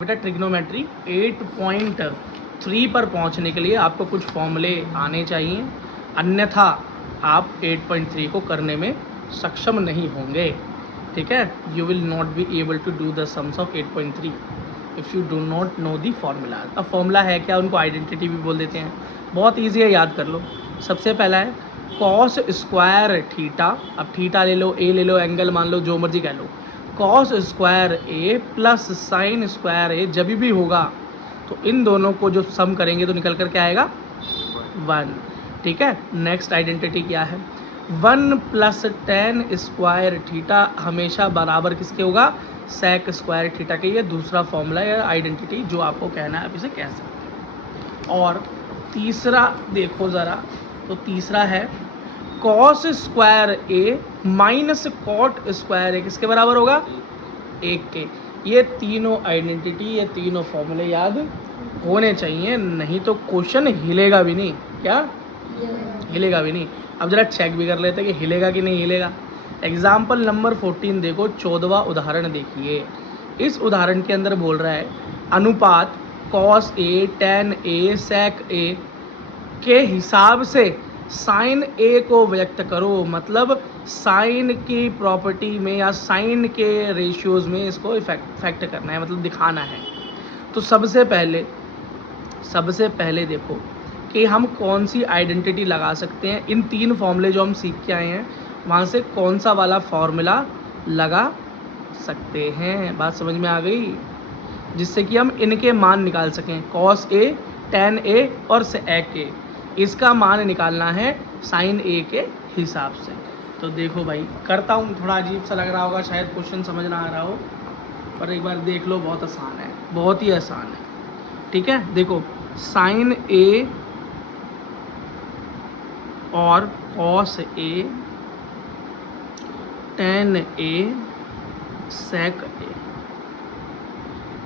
बेटा ट्रिग्नोमेट्री 8.3 पर पहुंचने के लिए आपको कुछ फॉर्मूले आने चाहिए, अन्यथा आप 8.3 को करने में सक्षम नहीं होंगे। ठीक है, you will not be able to do the sums of 8.3 if you do not know the formula. अब फॉर्मूला है क्या, उनको आइडेंटिटी भी बोल देते हैं, बहुत ईजी है, याद कर लो। सबसे पहला है कॉस स्क्वायर थीटा। अब थीटा ले लो, ए ले लो, एंगल मान लो, जो मर्जी कह लो। Cos square A plus sine square ए जब भी होगा तो इन दोनों को जो सम करेंगे तो निकल कर क्या आएगा, 1। ठीक है, नेक्स्ट आइडेंटिटी क्या है, 1 प्लस टेन स्क्वायर थीटा हमेशा बराबर किसके होगा, सेक स्क्वायर थीटा के। ये दूसरा फॉर्मूला या आइडेंटिटी जो आपको कहना है, आप इसे कह सकते हैं। और तीसरा देखो ज़रा, तो तीसरा है cos square A minus cot square A किसके बराबर होगा, 1 के। ये तीनों आइडेंटिटी, ये तीनों फॉर्मूले याद होने चाहिए, नहीं तो क्वेश्चन हिलेगा भी नहीं। क्या हिलेगा भी नहीं। अब जरा चेक भी कर लेते हैं कि हिलेगा कि नहीं हिलेगा। एग्जाम्पल नंबर 14 देखो, 14वां उदाहरण देखिए। इस उदाहरण के अंदर बोल रहा है अनुपात कॉस ए टेन ए सेक ए के हिसाब से साइन ए को व्यक्त करो। मतलब साइन की प्रॉपर्टी में या साइन के रेशियोज में इसको इफेक्ट करना है, मतलब दिखाना है। तो सबसे पहले देखो कि हम कौन सी आइडेंटिटी लगा सकते हैं। इन तीन फॉर्मूले जो हम सीख के आए हैं वहाँ से कौन सा वाला फॉर्मूला लगा सकते हैं, बात समझ में आ गई, जिससे कि हम इनके मान निकाल सकें। कॉस ए टेन ए और सेक ए, इसका मान निकालना है साइन ए के हिसाब से। तो देखो भाई, करता हूँ, थोड़ा अजीब सा लग रहा होगा शायद, क्वेश्चन समझ ना आ रहा हो, पर एक बार देख लो, बहुत आसान है, बहुत ही आसान है। ठीक है, देखो साइन ए और कॉस ए टेन ए सेक ए,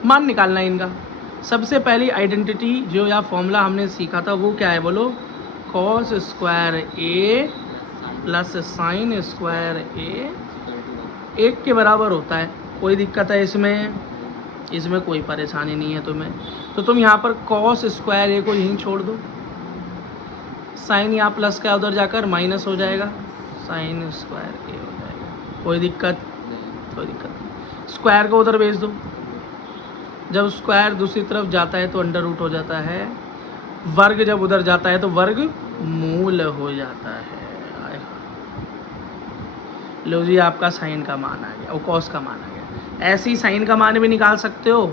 मान निकालना है इनका। सबसे पहली आइडेंटिटी जो या फॉर्मूला हमने सीखा था वो क्या है बोलो, cos square A plus sine square ए 1 के बराबर होता है। कोई दिक्कत है इसमें, इसमें कोई परेशानी नहीं है तुम्हें। तो तुम यहाँ पर कॉस स्क्वायर ए को यहीं छोड़ दो, साइन यहाँ प्लस का उधर जाकर माइनस हो जाएगा, साइन स्क्वायर ए हो जाएगा। कोई दिक्कत नहीं। स्क्वायर को उधर भेज दो, जब स्क्वायर दूसरी तरफ जाता है तो अंडर रूट हो जाता है, वर्ग जब उधर जाता है तो वर्ग मूल हो जाता है। लो जी, आपका साइन का मान आ गया और कॉस का मान आ गया। ऐसे ही साइन का मान भी निकाल सकते हो,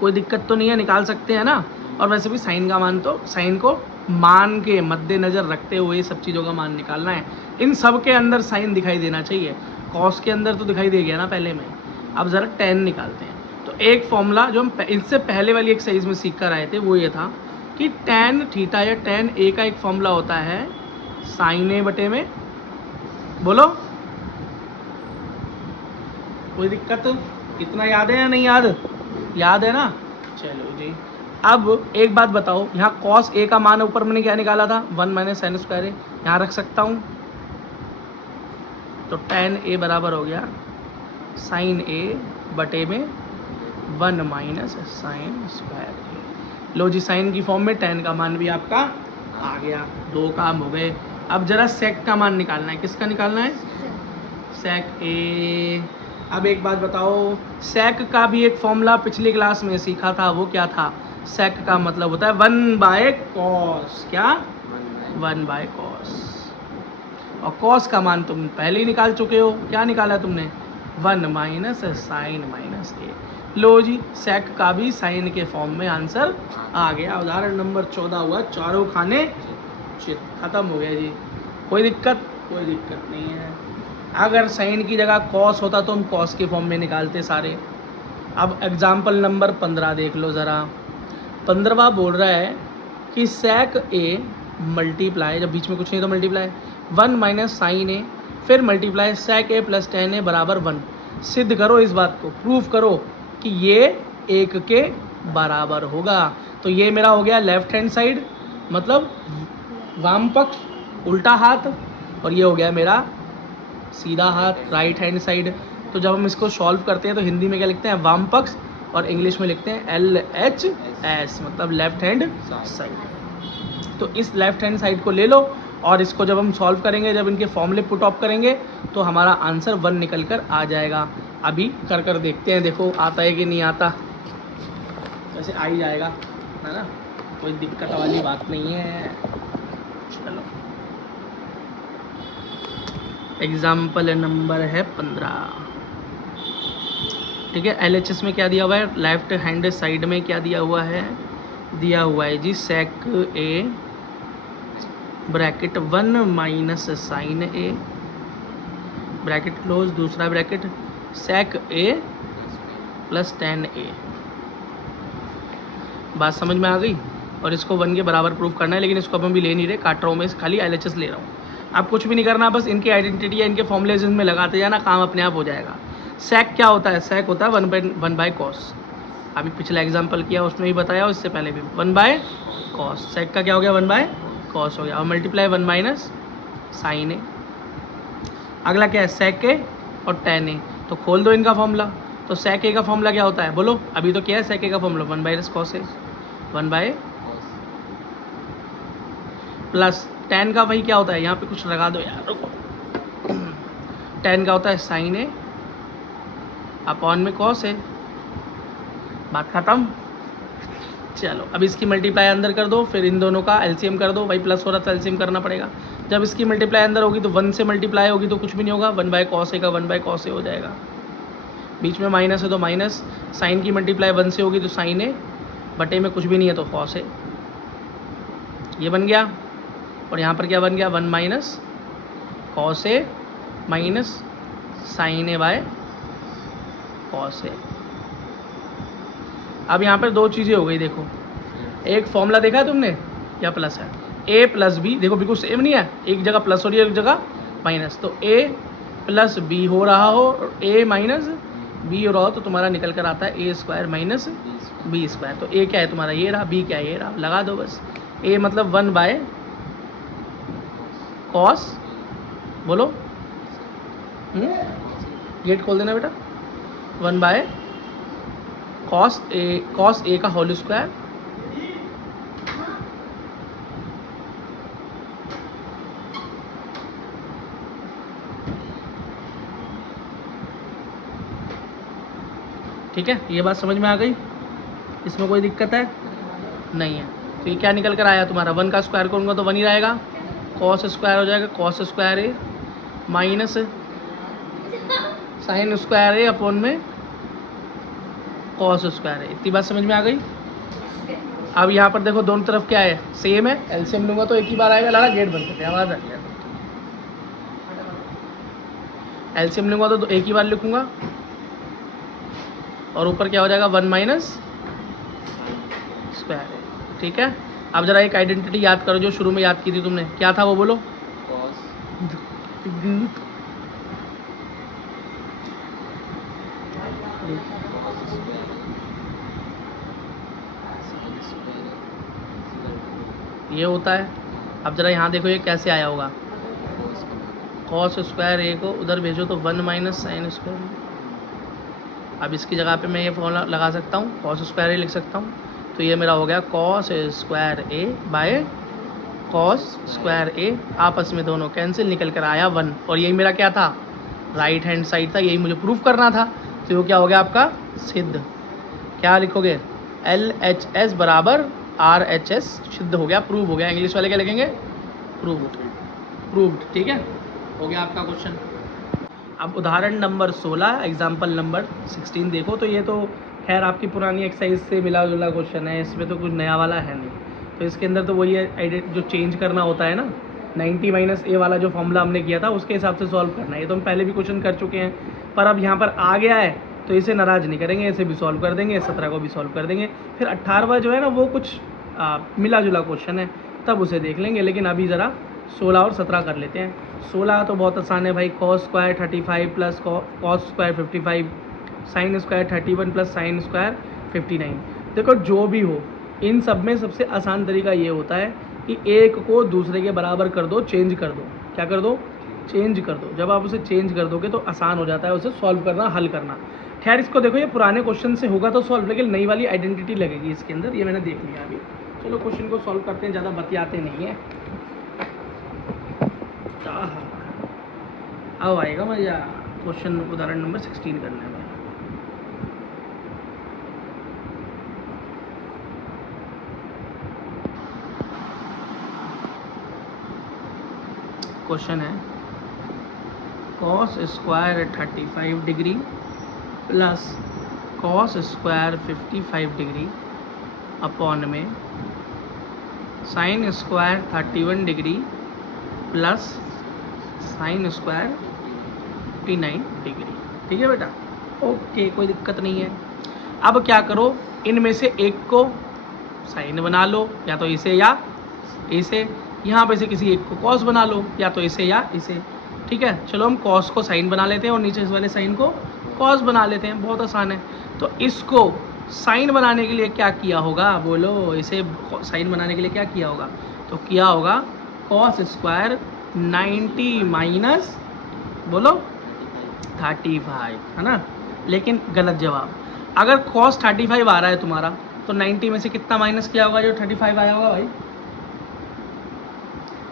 कोई दिक्कत तो नहीं है, निकाल सकते हैं ना। और वैसे भी साइन का मान, तो साइन को मान के मद्देनजर रखते हुए सब चीज़ों का मान निकालना है। इन सब के अंदर साइन दिखाई देना चाहिए, कॉस के अंदर तो दिखाई दे गया ना पहले में। अब ज़रा टेन निकालते हैं। तो एक फॉर्मूला जो हम इससे पहले वाली एक्सरसाइज में सीख कर आए थे वो ये था कि टेन थीटा या टेन ए का एक फॉर्मूला होता है साइन ए बटे में, बोलो कोई दिक्कत, इतना याद है या नहीं याद, याद है ना। चलो जी, अब एक बात बताओ, यहाँ कॉस ए का मान ऊपर मैंने क्या निकाला था, 1 माइनस साइन स्क्वायर ए, यहाँ रख सकता हूँ। तो टेन ए बराबर हो गया साइन ए बटे में 1 माइनस साइन स्क्वायर ए। लो जी, साइन की फॉर्म में टेन का मान भी आपका आ गया, 2 काम हो गए। अब जरा सेक का मान निकालना है, किसका निकालना है, सेक ए। अब एक बात बताओ, सेक का भी एक फॉर्मूला पिछली क्लास में सीखा था, वो क्या था, सेक का मतलब होता है 1/cos, क्या 1/cos। और कॉस का मान तुम पहले ही निकाल चुके हो, क्या निकाला तुमने, 1 माइनस साइन माइनस ए। लो जी, सेक का भी साइन के फॉर्म में आंसर आ गया। उदाहरण नंबर 14 हुआ, चारों खाने चित, खत्म हो गया जी। कोई दिक्कत नहीं है। अगर साइन की जगह कॉस होता तो हम कॉस के फॉर्म में निकालते सारे। अब एग्जाम्पल नंबर 15 देख लो ज़रा। 15वां बोल रहा है कि सेक ए मल्टीप्लाई, जब बीच में कुछ नहीं तो मल्टीप्लाई 1 माइनस साइन ए, फिर मल्टीप्लाई सेक ए प्लस टेन ए बराबर 1। सिद्ध करो इस बात को, प्रूफ करो कि ये 1 के बराबर होगा। तो ये मेरा हो गया लेफ्ट हैंड साइड, मतलब वाम पक्ष, उल्टा हाथ, और ये हो गया मेरा सीधा हाथ, राइट हैंड साइड। तो जब हम इसको सॉल्व करते हैं तो हिंदी में क्या लिखते हैं, वाम पक्ष, और इंग्लिश में लिखते हैं LHS, मतलब लेफ्ट हैंड साइड। तो इस लेफ्ट हैंड साइड को ले लो और इसको जब हम सॉल्व करेंगे, जब इनके फॉर्मूले पुट ऑफ करेंगे तो हमारा आंसर 1 निकल कर आ जाएगा। अभी कर देखते हैं, देखो आता है कि नहीं आता। वैसे आ ही जाएगा, है ना, कोई दिक्कत वाली बात नहीं है। चलो, एग्जाम्पल नंबर है 15। ठीक है, LHS में क्या दिया हुआ है, लेफ्ट हैंड साइड में क्या दिया हुआ है, दिया हुआ है जी sec A bracket 1 minus sine A bracket close, दूसरा bracket sec A plus tan A। बात समझ में आ गई। और इसको 1 के बराबर प्रूफ करना है, लेकिन इसको अब हम भी ले नहीं रहे, काट रहा हूँ मैं, खाली LHS ले रहा हूँ। आप कुछ भी नहीं करना, बस इनकी आइडेंटिटी या इनके फॉर्मुलेज में लगाते जाना, काम अपने आप हो जाएगा। sec क्या होता है, sec होता है 1 बाय कॉस। अभी पिछला एग्जाम्पल किया उसमें भी बताया, उससे पहले भी 1 बाय कॉस। sec का क्या हो गया, 1 बाय कॉस हो गया, और मल्टीप्लाई 1 माइनस साइन ए। अगला क्या है, sec ए और tan ए। तो खोल दो इनका फॉर्मूला। तो sec ए का फॉर्मूला क्या होता है, बोलो। अभी तो क्या है sec ए का formula, 1 by cos A, 1 by plus tan का वही क्या होता है, यहाँ पे कुछ लगा दो यार, रुको। tan का होता है साइन ए अपॉन में कॉस ए। बात खत्म। चलो, अब इसकी मल्टीप्लाई अंदर कर दो, फिर इन दोनों का एलसीएम कर दो। भाई प्लस हो रहा था, एलसीएम करना पड़ेगा। जब इसकी मल्टीप्लाई अंदर होगी तो 1 से मल्टीप्लाई होगी तो कुछ भी नहीं होगा, 1 बाय कॉस ए का 1 बाय कॉस ए हो जाएगा। बीच में माइनस है तो माइनस, साइन की मल्टीप्लाई 1 से होगी तो साइन ए, बटे में कुछ भी नहीं है तो कॉस ए, ये बन गया। और यहाँ पर क्या बन गया, 1 minus cos A minus sine A by cos A. अब यहाँ पर 2 चीज़ें हो गई, देखो। एक फॉर्मूला देखा है तुमने, या प्लस है, a प्लस बी, देखो बिल्कुल सेम नहीं है, एक जगह प्लस हो रही है एक जगह माइनस। तो a प्लस बी हो रहा हो और a माइनस बी हो रहा हो तो तुम्हारा निकल कर आता है a square minus B square. तो a क्या है तुम्हारा, ये रहा, b क्या है, ये रहा, लगा दो बस। a मतलब 1 बाय कॉस, बोलो, गेट खोल देना बेटा, 1 बाय कॉस ए का होल स्क्वायर ठीक है। ये बात समझ में आ गई, इसमें कोई दिक्कत है नहीं है। तो ये क्या निकल कर आया तुम्हारा, 1 का स्क्वायर करूँगा तो 1 ही रहेगा, कॉस स्क्वायर हो जाएगा, कॉस स्क्वायर ए माइनस साइन स्क्वायर ए अपॉन में कॉस स्क्वायर है। इतनी बात समझ में आ गई। अब यहाँ पर देखो दोनों तरफ क्या है, सेम है, एलसीएम लूंगा तो एक ही बार आएगा। लगा, गेट बंद करते हैं, आवाज़ आ गया। एलसीएम लूंगा तो एक ही बार लिखूंगा, और ऊपर क्या हो जाएगा, 1 माइनस स्क्वायर है। ठीक है, अब जरा एक आइडेंटिटी याद करो जो शुरू में याद की थी तुमने, क्या था वो बोलो। ये होता है। अब जरा यहाँ देखो ये कैसे आया होगा, कॉस स्क्वायर ए को उधर भेजो तो 1 माइनस साइन स्क्वायर। अब इसकी जगह पे मैं ये फॉर्मूला लगा सकता हूँ, कॉस स्क्वायर ए लिख सकता हूँ। तो ये मेरा हो गया cos square A by cos square A, आपस में दोनों कैंसिल, निकल कर आया 1। और यही मेरा क्या था, राइट हैंड साइड था, यही मुझे प्रूफ करना था। तो ये क्या हो गया आपका सिद्ध। क्या लिखोगे, LHS बराबर RHS, सिद्ध हो गया, प्रूव हो गया। इंग्लिश वाले क्या लिखेंगे, प्रूव्ड। ठीक है, हो गया आपका क्वेश्चन। अब उदाहरण नंबर 16, एग्जाम्पल नंबर 16 देखो। तो ये तो खैर आपकी पुरानी एक्सरसाइज से मिला जुला क्वेश्चन है, इसमें तो कुछ नया वाला है नहीं। तो इसके अंदर तो वही है, जो चेंज करना होता है ना, 90 माइनस ए वाला जो फॉर्मूला हमने किया था उसके हिसाब से सॉल्व करना है। ये तो हम पहले भी क्वेश्चन कर चुके हैं, पर अब यहाँ पर आ गया है तो इसे नाराज़ नहीं करेंगे, इसे भी सॉल्व कर देंगे, 17 को भी सॉल्व कर देंगे। फिर 18वां जो है ना वो कुछ मिला जुला क्वेश्चन है, तब उसे देख लेंगे। लेकिन अभी ज़रा 16 और 17 कर लेते हैं। 16 तो बहुत आसान है भाई, cos square 35 plus cos square 55, sine square 31 plus sine square 59। देखो जो भी हो, इन सब में सबसे आसान तरीका ये होता है कि एक को दूसरे के बराबर कर दो, चेंज कर दो। क्या कर दो, चेंज कर दो। जब आप उसे चेंज कर दोगे तो आसान हो जाता है उसे सॉल्व करना, हल करना। खैर इसको देखो, ये पुराने क्वेश्चन से होगा तो सॉल्व, लेकिन नई वाली आइडेंटिटी लगेगी इसके अंदर, ये मैंने देख लिया अभी। चलो क्वेश्चन को सॉल्व करते हैं, ज़्यादा बतियाते नहीं हैं। अब आएगा मजा क्वेश्चन उदाहरण नंबर 16 करने में। क्वेश्चन है cos square 35 degree plus cos square 55 degree upon में sine square 31 degree plus sine square 59 degree. ठीक है बेटा, ओके, कोई दिक्कत नहीं है। अब क्या करो, इनमें से एक को साइन बना लो, या तो इसे या इसे। यहाँ पे से किसी एक को कॉस बना लो, या तो इसे या इसे। ठीक है, चलो हम कॉस को साइन बना लेते हैं और नीचे वाले साइन को कॉस बना लेते हैं, बहुत आसान है। तो इसको साइन बनाने के लिए क्या किया होगा, बोलो, इसे साइन बनाने के लिए क्या किया होगा? तो किया होगा कॉस स्क्वायर 90 माइनस, बोलो 35, है ना। लेकिन गलत जवाब। अगर कॉस 35 आ रहा है तुम्हारा, तो 90 में से कितना माइनस किया होगा जो 35 आया होगा भाई?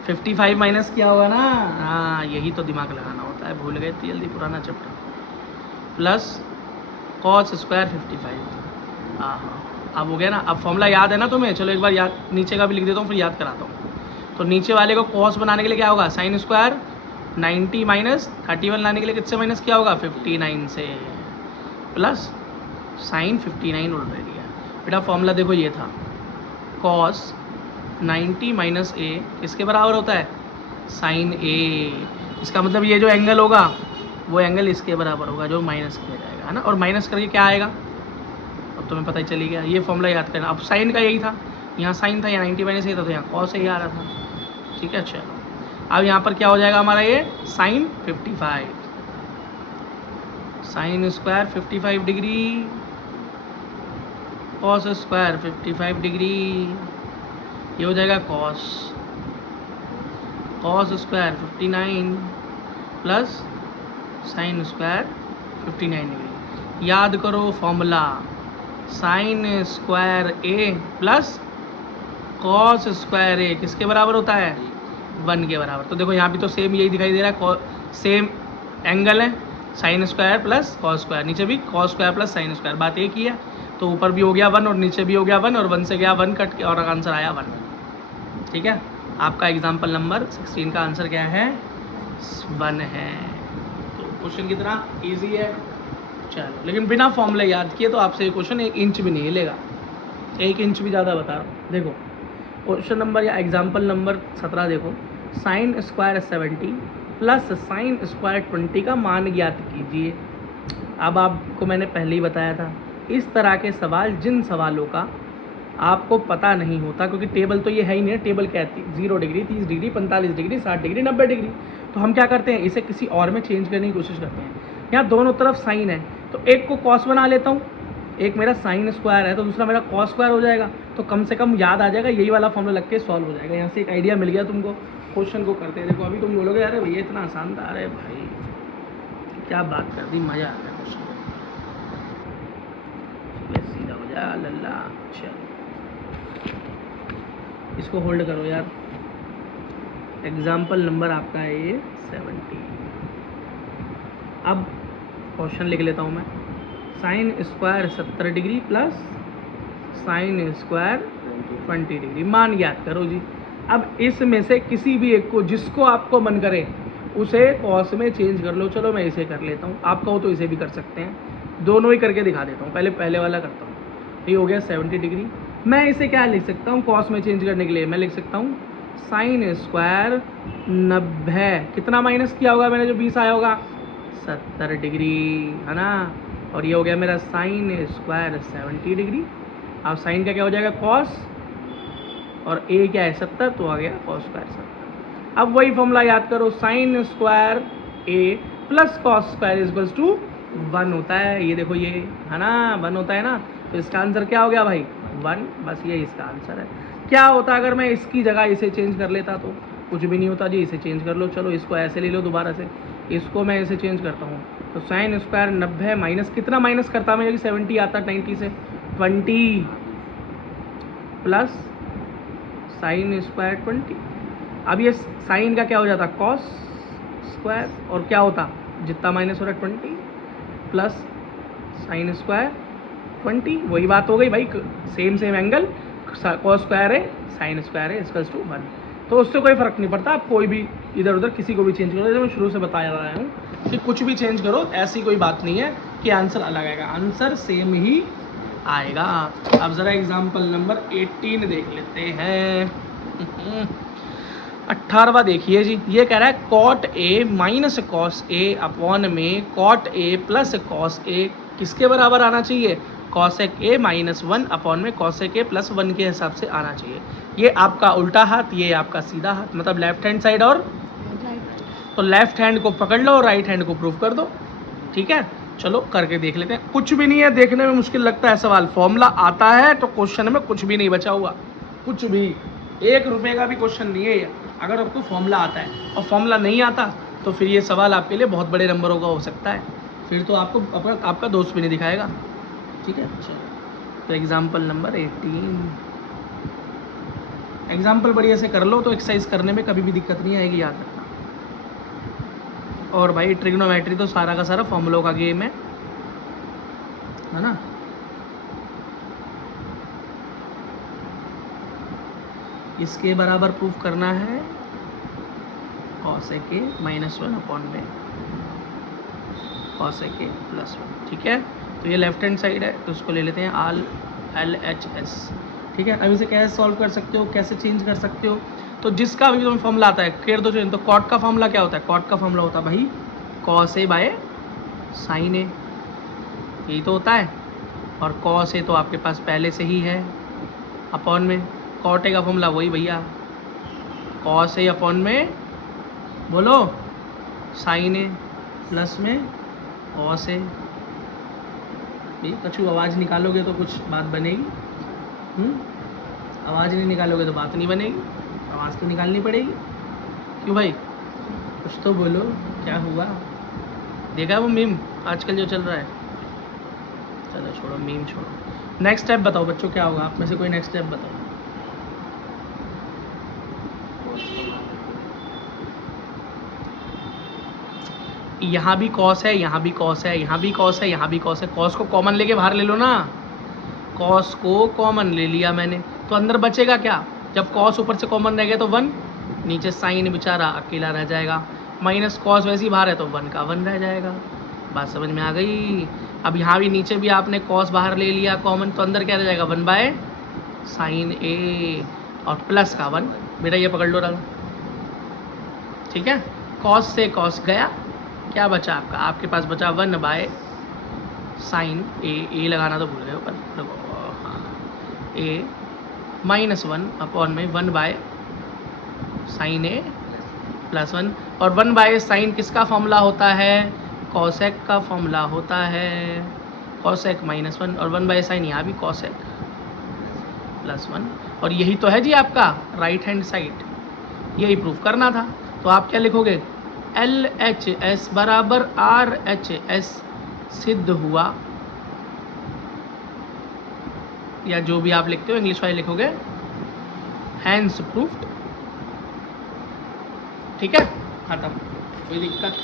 55 माइनस किया होगा ना। हाँ, यही तो दिमाग लगाना होता है, भूल गए थे जल्दी पुराना चैप्टर। Plus cos square 55। हाँ, अब हो गया ना। अब फॉर्मूला याद है ना तुम्हें? चलो एक बार याद, नीचे का भी लिख देता हूँ, फिर याद कराता हूँ। तो नीचे वाले को कॉस बनाने के लिए क्या होगा? साइन स्क्वायर 90 माइनस 31 लाने के लिए किससे माइनस किया होगा? 59 से, प्लस साइन 59 ऑलरेडी है। बेटा फॉर्मूला देखो, ये था कॉस 90 माइनस ए किसके बराबर होता है? साइन ए। इसका मतलब ये जो एंगल होगा वो एंगल इसके बराबर होगा जो माइनस किया जाएगा, है ना। और माइनस करके क्या आएगा? अब तुम्हें पता ही चली गया। ये फॉर्मूला याद करना। अब साइन का यही था, यहाँ साइन था, यहाँ 90 माइनस ए था, तो यहाँ कॉस ए आ रहा था। ठीक है, चलो अब यहाँ पर क्या हो जाएगा हमारा? ये sine 55, sine square 55 degree cos square 55 degree, ये हो जाएगा cos square 59 plus sine square 59 degree. याद करो formula, sine square A plus cos square A किसके बराबर होता है? 1 के बराबर। तो देखो यहाँ भी तो सेम यही दिखाई दे रहा है, सेम एंगल है, sine square plus cos square, नीचे भी cos square plus sine square, बात एक ही है। तो ऊपर भी हो गया 1 और नीचे भी हो गया 1, और 1 से गया 1 कट के और आंसर आया 1। ठीक है, आपका एग्जाम्पल नंबर 16 का आंसर क्या है? 1 है। तो क्वेश्चन कितना ईजी है। चलो, लेकिन बिना फॉर्मूले याद किए तो आपसे ये क्वेश्चन 1 इंच भी नहीं लेगा, 1 इंच भी ज़्यादा बता रहा हूँ। देखो क्वेश्चन नंबर या एग्जाम्पल नंबर 17 देखो, sine square 70 plus sine square 20 का मान ज्ञात कीजिए। अब आपको मैंने पहले ही बताया था, इस तरह के सवाल, जिन सवालों का आपको पता नहीं होता, क्योंकि टेबल तो ये है ही नहीं, टेबल कहती 0 degree, 30 degree, 45 degree, 60 degree, 90 degree, तो हम क्या करते हैं, इसे किसी और में चेंज करने की कोशिश करते हैं। यहाँ दोनों तरफ साइन है, तो एक को कॉस बना लेता हूँ, एक मेरा साइन स्क्वायर है तो दूसरा मेरा कॉस स्क्वायर हो जाएगा, तो कम से कम याद आ जाएगा, यही वाला फॉर्मूला लग के सॉल्व हो जाएगा। यहाँ से एक आइडिया मिल गया तुमको क्वेश्चन को करते हैं। देखो अभी तुम बोलोगे अरे भैया इतना आसान था, अरे भाई क्या बात कर दी, मज़ा आ गया क्वेश्चन, सीधा हो जा लल्ला। चलो इसको होल्ड करो यार, एग्जाम्पल नंबर आपका है ये 70। अब क्वेश्चन लिख लेता हूँ मैं, sine square 70 degree plus sine square 20 degree, मान ज्ञात करो जी। अब इसमें से किसी भी एक को, जिसको आपको मन करे उसे कॉस में चेंज कर लो। चलो मैं इसे कर लेता हूँ, आप कहो तो इसे भी कर सकते हैं, दोनों ही करके दिखा देता हूँ। पहले वाला करता हूँ। ये हो गया 70 डिग्री, मैं इसे क्या लिख सकता हूँ कॉस में चेंज करने के लिए? मैं लिख सकता हूँ साइन स्क्वायर 90, कितना माइनस किया होगा मैंने जो 20 आया होगा? 70 डिग्री, है ना। और ये हो गया मेरा साइन स्क्वायर 70 डिग्री। अब साइन का क्या हो जाएगा? कॉस, और ए क्या है? 70, तो आ गया कॉस स्क्वायर 70। अब वही फॉर्मूला याद करो, sine square A plus cos square equals to 1 होता है। ये देखो ये है ना, 1 होता है ना, तो इसका आंसर क्या हो गया भाई? 1। बस ये इसका आंसर है। क्या होता अगर मैं इसकी जगह इसे चेंज कर लेता? तो कुछ भी नहीं होता जी, इसे चेंज कर लो। चलो इसको ऐसे ले लो दोबारा से, इसको मैं ऐसे चेंज करता हूँ। तो साइन स्क्वायर 90 माइनस कितना माइनस करता है मुझे, 70 आता 90 से, 20 प्लस साइन स्क्वायर 20। अब ये साइन का क्या हो जाता, कॉस स्क्वायर, और क्या होता जितना माइनस हो रहा है 20 प्लस साइन स्क्वायर 20। वही बात हो गई भाई, सेम एंगल, कॉस स्क्वायर है साइन स्क्वायर है इक्वल्स टू 1। तो उससे कोई फ़र्क नहीं पड़ता, आप कोई भी इधर उधर किसी को भी चेंज करो। जैसे मैं शुरू से बताया रहा हूँ कि कुछ भी चेंज करो, ऐसी कोई बात नहीं है कि आंसर अलग आएगा, आंसर सेम ही आएगा। अब ज़रा एग्जाम्पल नंबर 18 देख लेते हैं। 18वां देखिए जी, ये कह रहा है cot A minus cos A upon में cot A plus cos A किसके बराबर आना चाहिए, कॉसेक ए माइनस 1 अपॉन में कॉसेक ए प्लस 1 के हिसाब से आना चाहिए। ये आपका उल्टा हाथ, ये आपका सीधा हाथ, मतलब लेफ्ट हैंड साइड और तो लेफ्ट हैंड को पकड़ लो और राइट हैंड को प्रूव कर दो। ठीक है, चलो करके देख लेते हैं। कुछ भी नहीं है, देखने में मुश्किल लगता है सवाल, फॉर्मूला आता है तो क्वेश्चन में कुछ भी नहीं बचा हुआ, कुछ भी, 1 रुपये का भी क्वेश्चन नहीं है ये, अगर आपको फॉर्मूला आता है। और फॉर्मूला नहीं आता तो फिर ये सवाल आपके लिए बहुत बड़े नंबरों का हो सकता है, फिर तो आपको आपका दोस्त भी नहीं दिखाएगा। ठीक है, चलो तो एग्जाम्पल नंबर 18, एग्जाम्पल बढ़िया से कर लो तो एक्सरसाइज करने में कभी भी दिक्कत नहीं आएगी, याद रखना। और भाई ट्रिग्नोमेट्री तो सारा का सारा फॉर्मूलों का गेम है ना। इसके बराबर प्रूफ करना है कॉसेक ए माइनस 1 अपॉन में कॉसेक ए प्लस 1। ठीक है, तो ये लेफ्ट हैंड साइड है तो उसको ले लेते हैं आल LHS। ठीक है, अब इसे कैसे सॉल्व कर सकते हो, कैसे चेंज कर सकते हो, तो जिसका भी तुम्हें फॉर्मूला आता है कर दो चेंज। तो कॉट का फॉर्मूला क्या होता है, कॉट का फॉर्मूला होता है भाई कॉस ए बाय साइन ए, यही तो होता है। और कॉस ए तो आपके पास पहले से ही है, अपॉन में कॉट ए का फॉर्मूला वही भैया कॉस ए अपॉन में बोलो साइन ए प्लस में कॉस ए। कछु आवाज़ निकालोगे तो कुछ बात बनेगी, आवाज़ नहीं निकालोगे तो बात नहीं बनेगी, आवाज़ तो निकालनी पड़ेगी। क्यों भाई, कुछ तो बोलो, क्या हुआ? देखा वो मीम आजकल जो चल रहा है? चलो छोड़ो मीम छोड़ो, नेक्स्ट स्टेप बताओ बच्चों, क्या होगा आप में से कोई नेक्स्ट स्टेप बताओ। यहाँ भी कॉस है, यहाँ भी कॉस है, यहाँ भी कॉस है, यहाँ भी कॉस है, कॉस को कॉमन लेके बाहर ले लो ना, कॉस को कॉमन ले लिया मैंने, तो अंदर बचेगा क्या, जब कॉस ऊपर से कॉमन रह गया तो 1, नीचे साइन बेचारा अकेला रह जाएगा, माइनस कॉस वैसे ही बाहर है तो 1 का 1 रह जाएगा। बात समझ में आ गई? अब यहाँ भी नीचे भी आपने कॉस बाहर ले लिया कॉमन, तो अंदर क्या रह जाएगा 1 बाय साइन ए और प्लस का 1। बेटा ये पकड़ लो रंग, ठीक है, कॉस से कॉस गया, क्या बचा आपका, आपके पास बचा 1 बाय साइन ए लगाना तो भूल गए ऊपर, हाँ ए माइनस 1 अपॉन में 1 बाय साइन ए प्लस 1। और 1 बाय साइन किसका फॉर्मूला होता है, कॉसेक का फॉर्मूला होता है, कॉसेक माइनस 1, और 1 बाय साइन यहाँ भी कॉसेक प्लस 1। और यही तो है जी आपका राइट हैंड साइड, यही प्रूफ करना था। तो आप क्या लिखोगे, LHS बराबर RHS सिद्ध हुआ, या जो भी आप लिखते हो इंग्लिश वाले लिखोगे हैंस प्रूफ्ड। ठीक है, खत्म, कोई दिक्कत